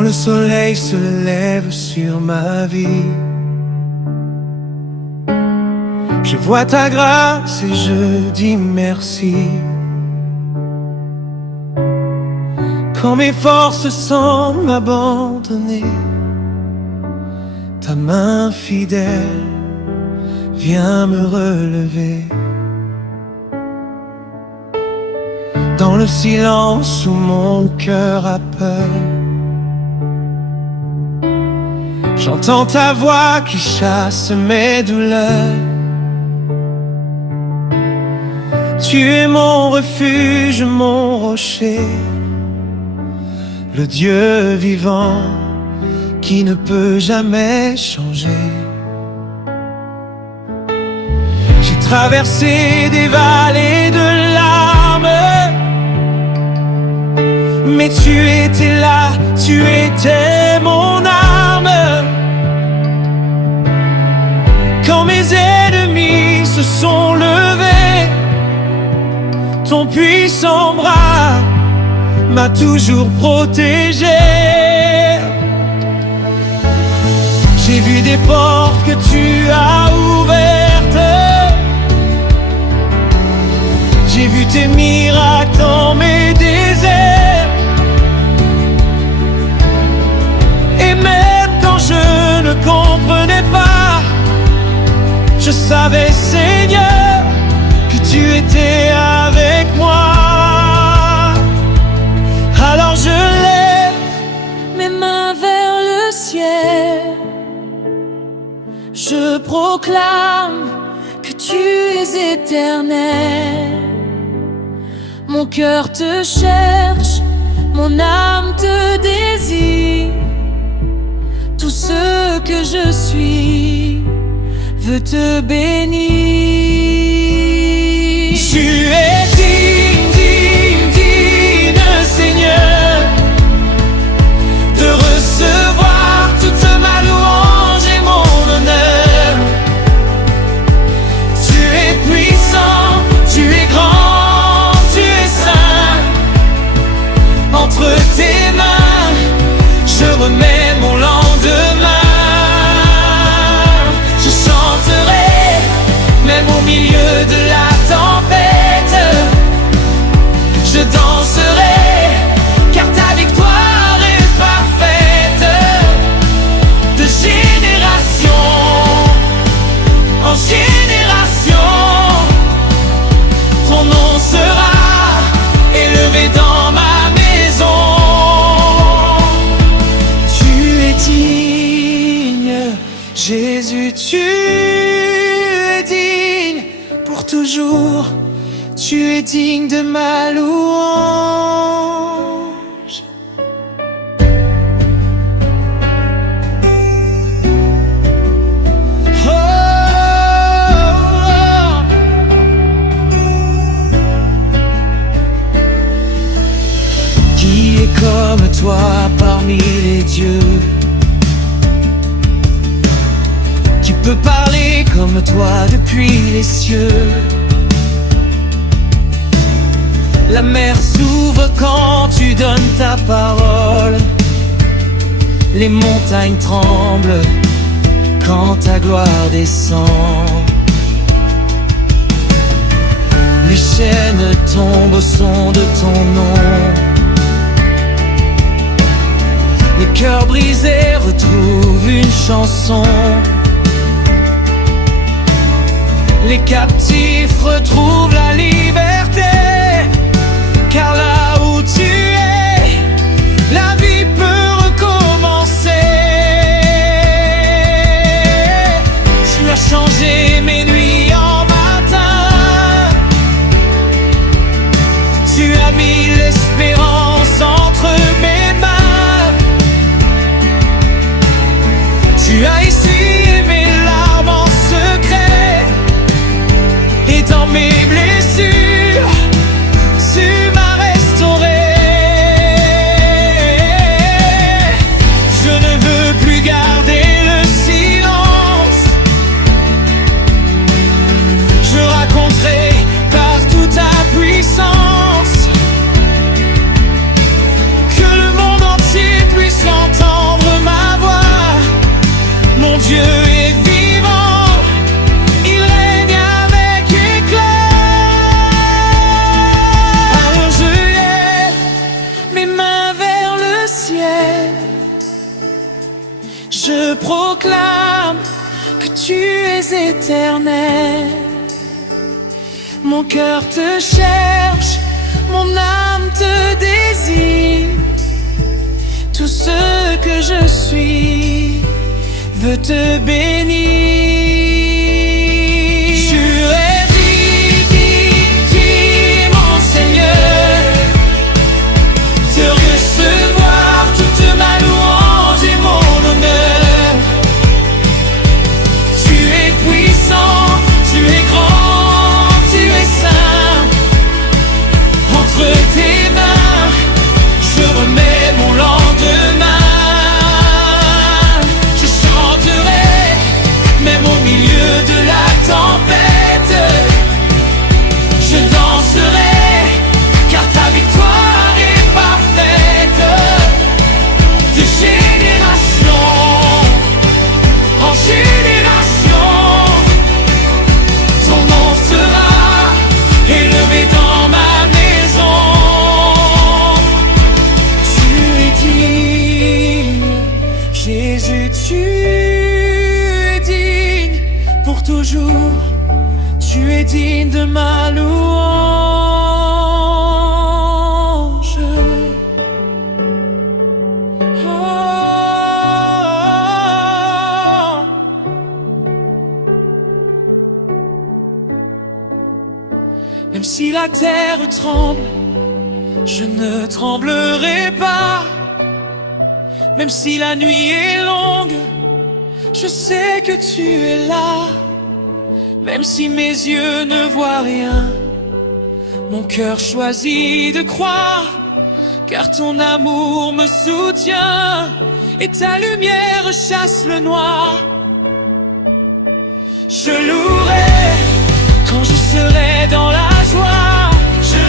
Quand le soleil se lève sur ma vie, je vois ta grâce et je dis merci. Quand mes forces semblent abandonnées, ta main fidèle vient me relever. Dans le silence où mon cœur a peur, j'entends ta voix qui chasse mes douleurs. Tu es mon refuge, mon rocher, le Dieu vivant qui ne peut jamais changer. J'ai traversé des vallées de larmes, mais tu étais là, tu étais mon arme. Quand mes ennemis se sont levés, ton puissant bras m'a toujours protégé. J'ai vu des portes que tu as ouvertes, j'ai vu tes miracles dans mes déserts. Et même quand je ne comprenais pas, je savais, Seigneur, que tu étais avec moi. Alors je lève mes mains vers le ciel, je proclame que tu es éternel. Mon cœur te cherche, mon âme te désire. Tout ce que je suis veut te bénir. Tu es digne, digne, digne, Seigneur, de recevoir toute ma louange et mon honneur. Tu es puissant, tu es grand, tu es saint. Entre tes mains, je remets mon lendemain. Je chanterai, même au milieu de la tempête. Je danserai, car ta victoire est parfaite. De génération en génération, ton nom sera élevé dans ma maison. Tu es digne, Jésus, tu es digne pour toujours. Tu es digne de ma louange. Oh, oh. Qui est comme toi parmi les dieux? Qui peut parler comme toi depuis les cieux? La mer s'ouvre quand tu donnes ta parole. Les montagnes tremblent quand ta gloire descend. Les chaînes tombent au son de ton nom. Les cœurs brisés retrouvent une chanson. Les captifs retrouvent la liberté. Car là où tu es, la vie peut recommencer. Tu as changé mes nuits en matin. Tu as mis l'espérance entre mes mains. Tu as essuyé mes larmes en secret. Et dans mes blessures, tu m'as restauré. Je ne veux plus garder le silence. Je raconterai partout ta puissance. proclame que tu es éternel. Mon cœur te cherche, mon âme te désire. Tout ce que je suis veut te bénir. Tu es digne, mon Seigneur, de recevoir toute ma louange et mon honneur. Tu es puissant, tu es grand, tu es saint. Entre tes mains, je remets mon lendemain. Je chanterai, même au milieu de la tempête. Je danserai, car ta victoire est parfaite. De génération en génération, ton nom sera élevé dans ma maison. Tu es digne, Jésus, tu es digne pour toujours. Tu es digne de ma louange. Oh. Même si la terre tremble, je ne tremblerai pas. Même si la nuit est longue, je sais que tu es là. Même si mes yeux ne voient rien, mon cœur choisit de croire, car ton amour me soutient et ta lumière chasse le noir. Je louerai quand je serai dans la joie. Je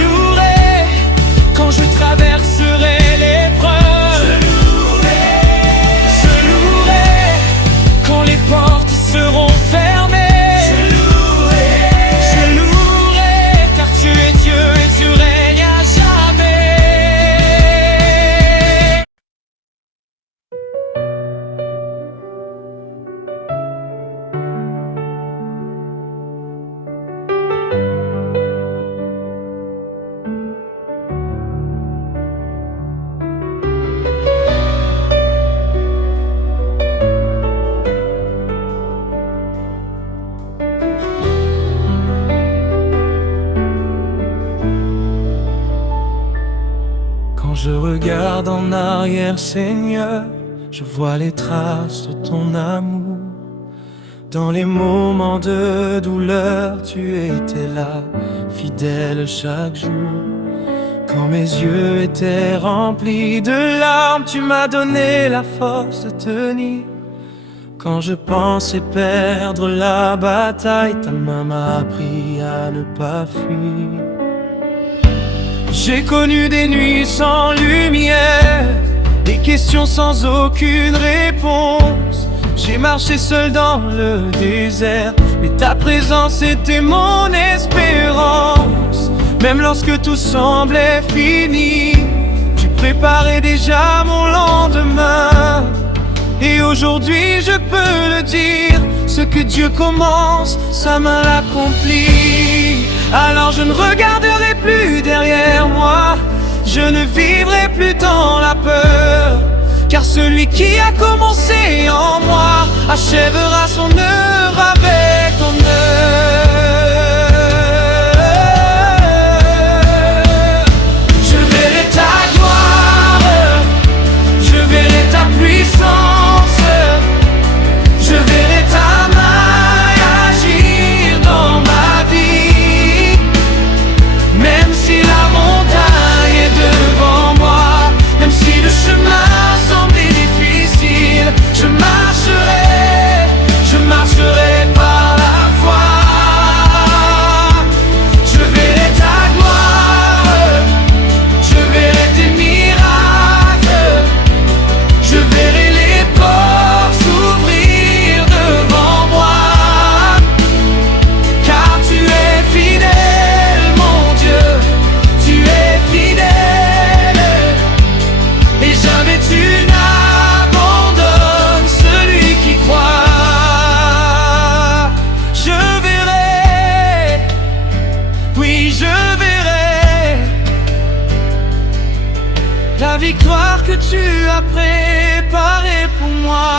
louerai quand je traverserai l'épreuve. Je louerai quand les portes seront fermées. Je louerai car tu es Dieu et tu règnes à jamais. Quand je regarde en arrière, Seigneur, je vois les traces de ton amour. Dans les moments de douleur, tu étais là, fidèle chaque jour. Quand mes yeux étaient remplis de larmes, tu m'as donné la force de tenir. Quand je pensais perdre la bataille, ta main m'a appris à ne pas fuir. J'ai connu des nuits sans lumière, des questions sans aucune réponse. J'ai marché seul dans le désert, mais ta présence était mon espérance. Même lorsque tout semblait fini, tu préparais déjà mon lendemain. Et aujourd'hui je peux le dire, ce que Dieu commence, sa main l'accomplit. Alors je ne regarderai plus derrière moi, je ne vivrai plus dans la peur, car celui qui a commencé en moi achèvera son œuvre avec honneur. Je verrai ta gloire, je verrai ta puissance, je verrai ta main agir dans ma vie. Même si la montagne est devant moi, même si le chemin semblait difficile, je marcherai par la foi. la victoire que tu as préparée pour moi.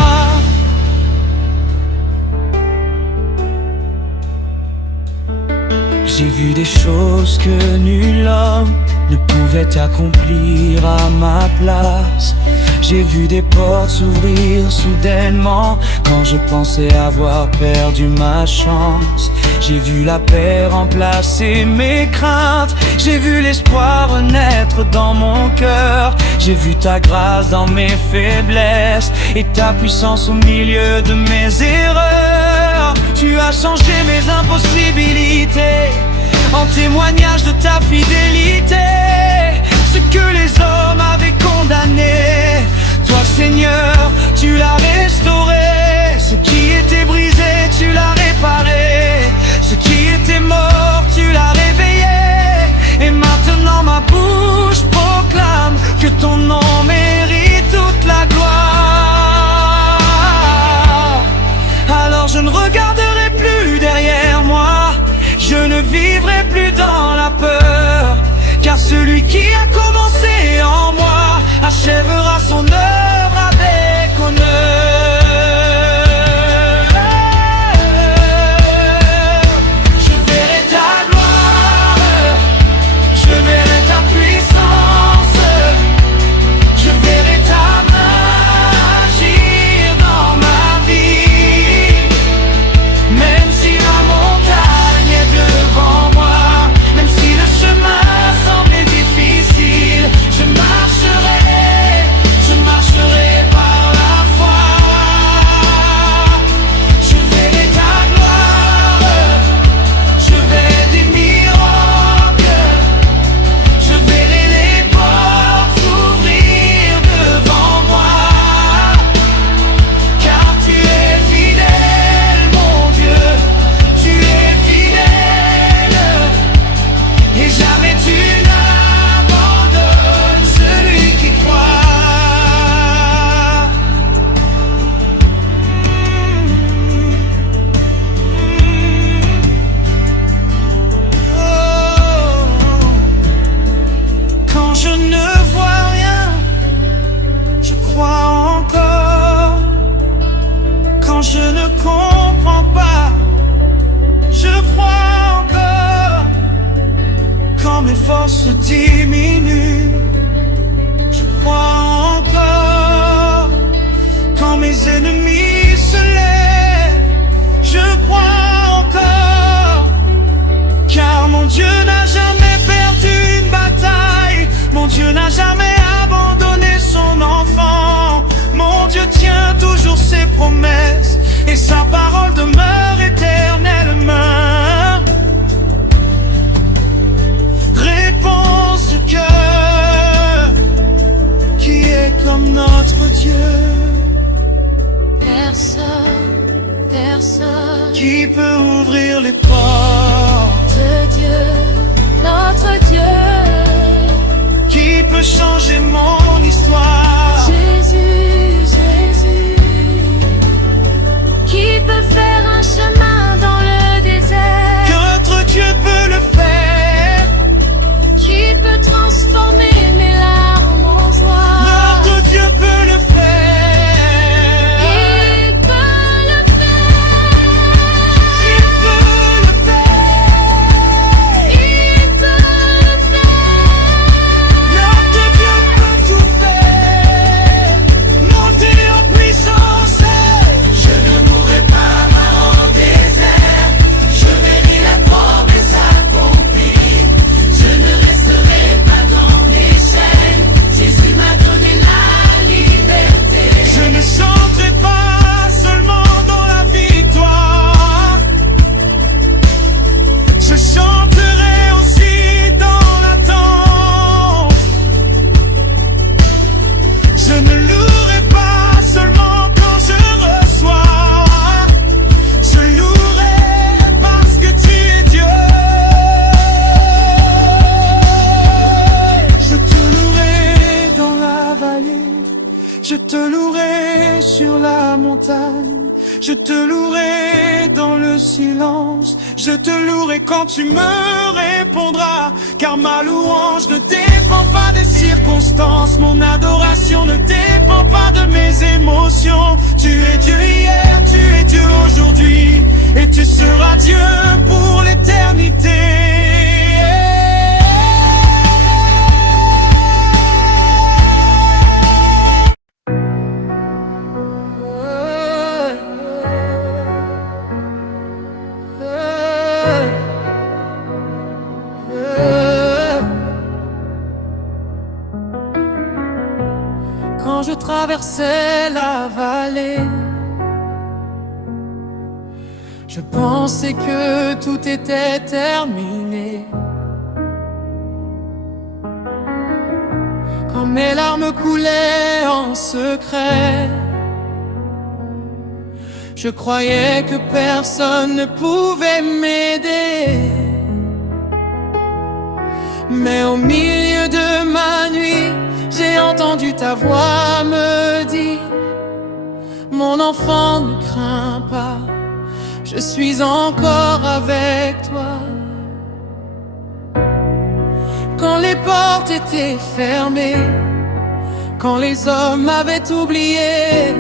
J'ai vu des choses que nul homme ne pouvait accomplir à ma place. J'ai vu des portes s'ouvrir soudainement quand je pensais avoir perdu ma chance. J'ai vu la paix remplacer mes craintes. J'ai vu l'espoir renaître dans mon cœur. J'ai vu ta grâce dans mes faiblesses et ta puissance au milieu de mes erreurs. Tu as changé mes impossibilités en témoignage de ta fidélité. Ce que les hommes avaient condamné, toi Seigneur, tu l'as restauré. Ce qui était brisé, tu l'as réparé. Ce qui était mort, tu l'as réveillé. Et maintenant ma bouche proclame que ton nom mérite toute la gloire. Alors je ne regarderai plus derrière moi, je ne vivrai plus dans la peur, car celui qui a commencé en moi achèvera son œuvre avec honneur. Je verrai ta gloire, je verrai ta puissance, je verrai ta main agir dans ma vie. Même si la montagne est devant moi, même si le chemin semblait difficile, je marcherai par la foi. Je verrai ta gloire, je verrai des miracles, je verrai les portes s'ouvrir devant moi. Car tu es fidèle, mon Dieu, tu es fidèle, et jamais tu n'abandonnes celui qui croit. Quand je ne vois rien, je crois encore. Quand je ne comprends pas, je crois encore. Quand mes forces diminuent, je crois encore. Quand mes ennemis se lèvent, je crois encore. Car mon Dieu n'a jamais perdu une bataille, mon Dieu n'a jamais abandonné son enfant. Mon Dieu tient toujours ses promesses et sa parole demeure éternellement. Réponse du cœur, qui est comme notre Dieu, Personne qui peut ouvrir les portes, de Dieu, notre Dieu. qui peut changer mon histoire. Jésus, qui peut faire un chemin dans le désert, Notre Dieu peut le faire, qui peut transformer mes larmes en joie. notre Dieu peut le faire. Il peut le faire. Il peut le faire. Il peut le faire. Notre Dieu peut tout faire. Monter en puissance. Je ne mourrai pas mort au désert. Je verrai la promesse accomplie. Je ne resterai pas dans mes chaînes. Jésus m'a donné la liberté. Je ne chanterai pas seulement dans la victoire. Je chanterai aussi dans l'attente. Je ne louerai pas seulement quand je reçois. Je louerai parce que tu es Dieu. Je te louerai dans la vallée, je te louerai sur la montagne, je te louerai dans le silence, je te louerai quand tu me répondras, car ma louange ne dépend dépend pas des circonstances, mon adoration ne dépend pas de mes émotions. Tu es Dieu hier, tu es Dieu aujourd'hui, et tu seras Dieu pour l'éternité. Quand je traversais la vallée, je pensais que tout était terminé. Quand mes larmes coulaient en secret, je croyais que personne ne pouvait m'aider. Mais au milieu de ma nuit, j'ai entendu ta voix me dire: mon enfant, ne crains pas, je suis encore avec toi. Quand les portes étaient fermées, quand les hommes m'avaient oublié,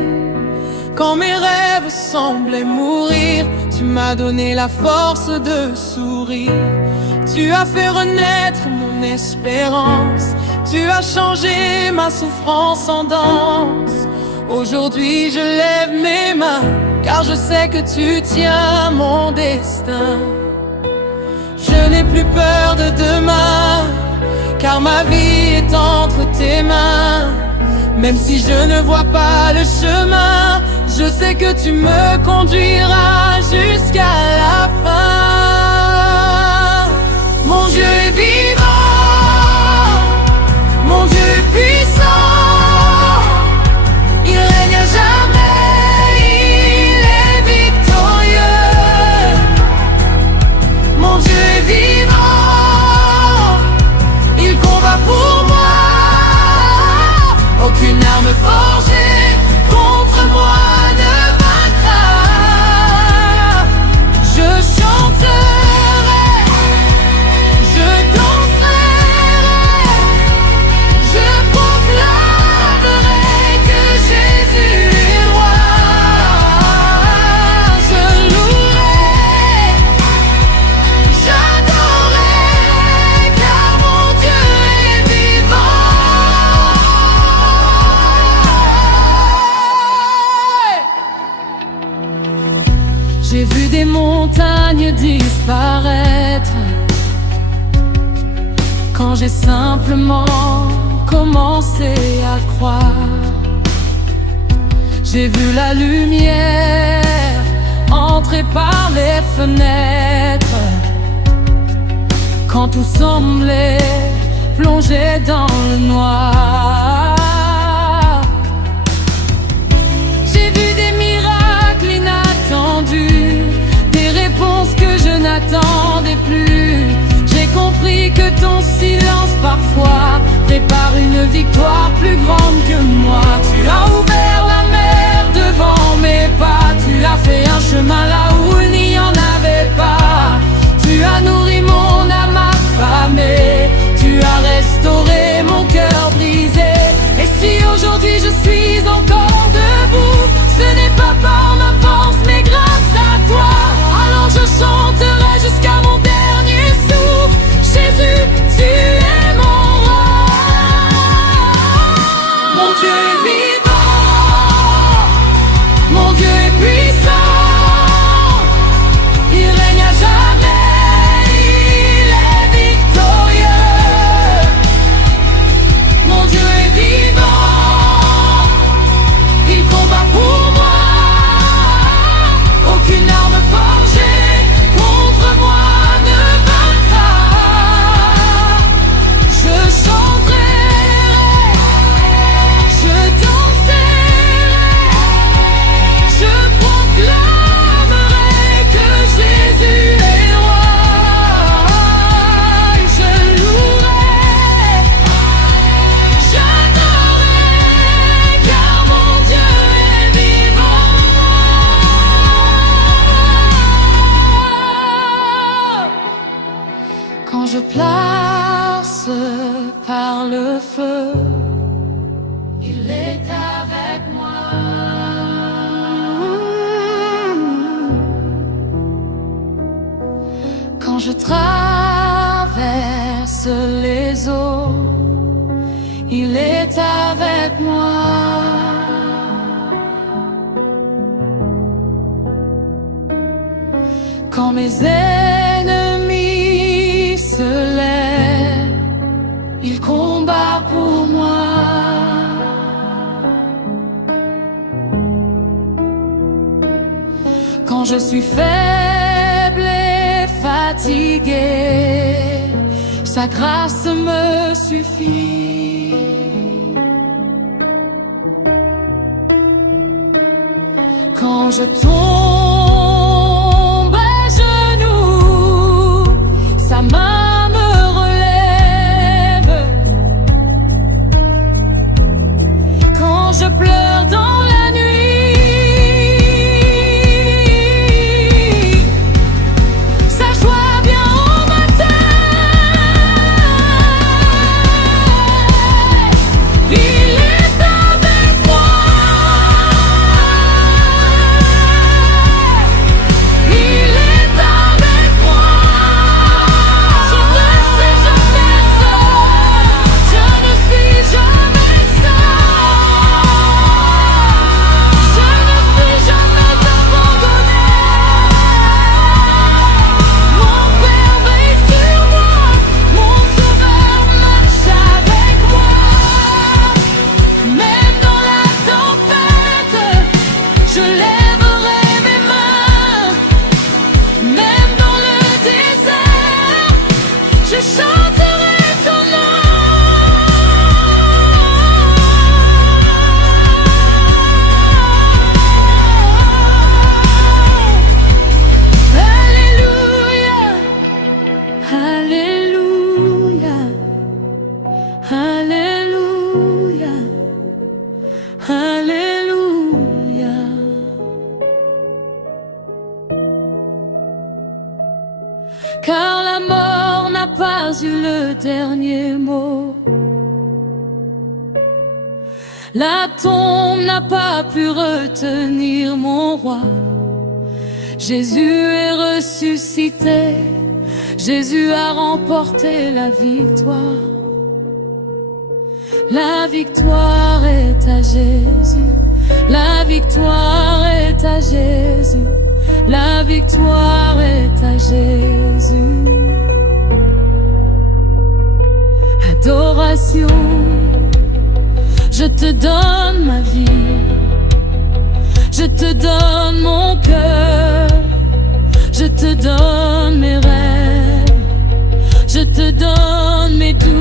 quand mes rêves semblaient mourir, tu m'as donné la force de sourire. Tu as fait renaître mon espérance, tu as changé ma souffrance en danse. Aujourd'hui je lève mes mains, car je sais que tu tiens mon destin. Je n'ai plus peur de demain, car ma vie est entre tes mains. Même si je ne vois pas le chemin, je sais que tu me conduiras jusqu'à la fin. Mon Dieu est vivant, mon Dieu est puissant, il règne à jamais, il est victorieux. Mon Dieu est vivant, il combat pour moi, aucune arme forgée contre moi ne vaincra. Je chanterai, je danserai, je proclamerai que Jésus est roi. Je louerai, j'adorerai, car mon Dieu est vivant. J'ai vu des montagnes disparaître quand j'ai simplement commencé à croire. J'ai vu la lumière entrer par les fenêtres quand tout semblait plongé dans le noir. J'ai vu des miracles inattendus, des réponses que je n'attendais plus. J'ai compris que ton silence parfois prépare une victoire plus grande que moi. Tu as ouvert la mer devant mes pas, tu as fait un chemin là où il n'y en avait pas. Tu as nourri mon âme affamée, tu as restauré mon cœur brisé. Et si aujourd'hui je suis encore debout, ce n'est pas par ma force mais grâce à toi. Alors je chanterai jusqu'à mon dernier souffle: Jésus, tu es mon roi. Mon Dieu est vivant, mon Dieu est puissant, il règne à jamais, il est victorieux. Mon Dieu est vivant, par le feu. Il est avec moi. Quand je traverse les eaux, il est avec moi. Quand mes ennemis se lèvent, il combat pour moi. Quand je suis faible et fatigué, sa grâce me suffit. Quand je tombe à genoux, sa main me relève. Quand je pleure dans la nuit, sa joie vient au matin. Il est avec moi. Il est avec moi. Je ne suis jamais seul. Je ne suis jamais seul. Je ne suis jamais abandonné. Mon Père veille sur moi. Mon Sauveur marche avec moi. Même dans la tempête, je lèverai mes mains. Même dans le désert, je chanterai ton nom. Alléluia, Alléluia, Alléluia, Alléluia. Car la mort n'a pas eu le dernier mot. La tombe n'a pas pu retenir mon roi. Jésus est ressuscité. Jésus a remporté la victoire. La victoire est à Jésus. La victoire est à Jésus. La victoire est à Jésus. Adoration, je te donne ma vie. Je te donne mon cœur. Je te donne mes rêves. Je te donne mes doutes.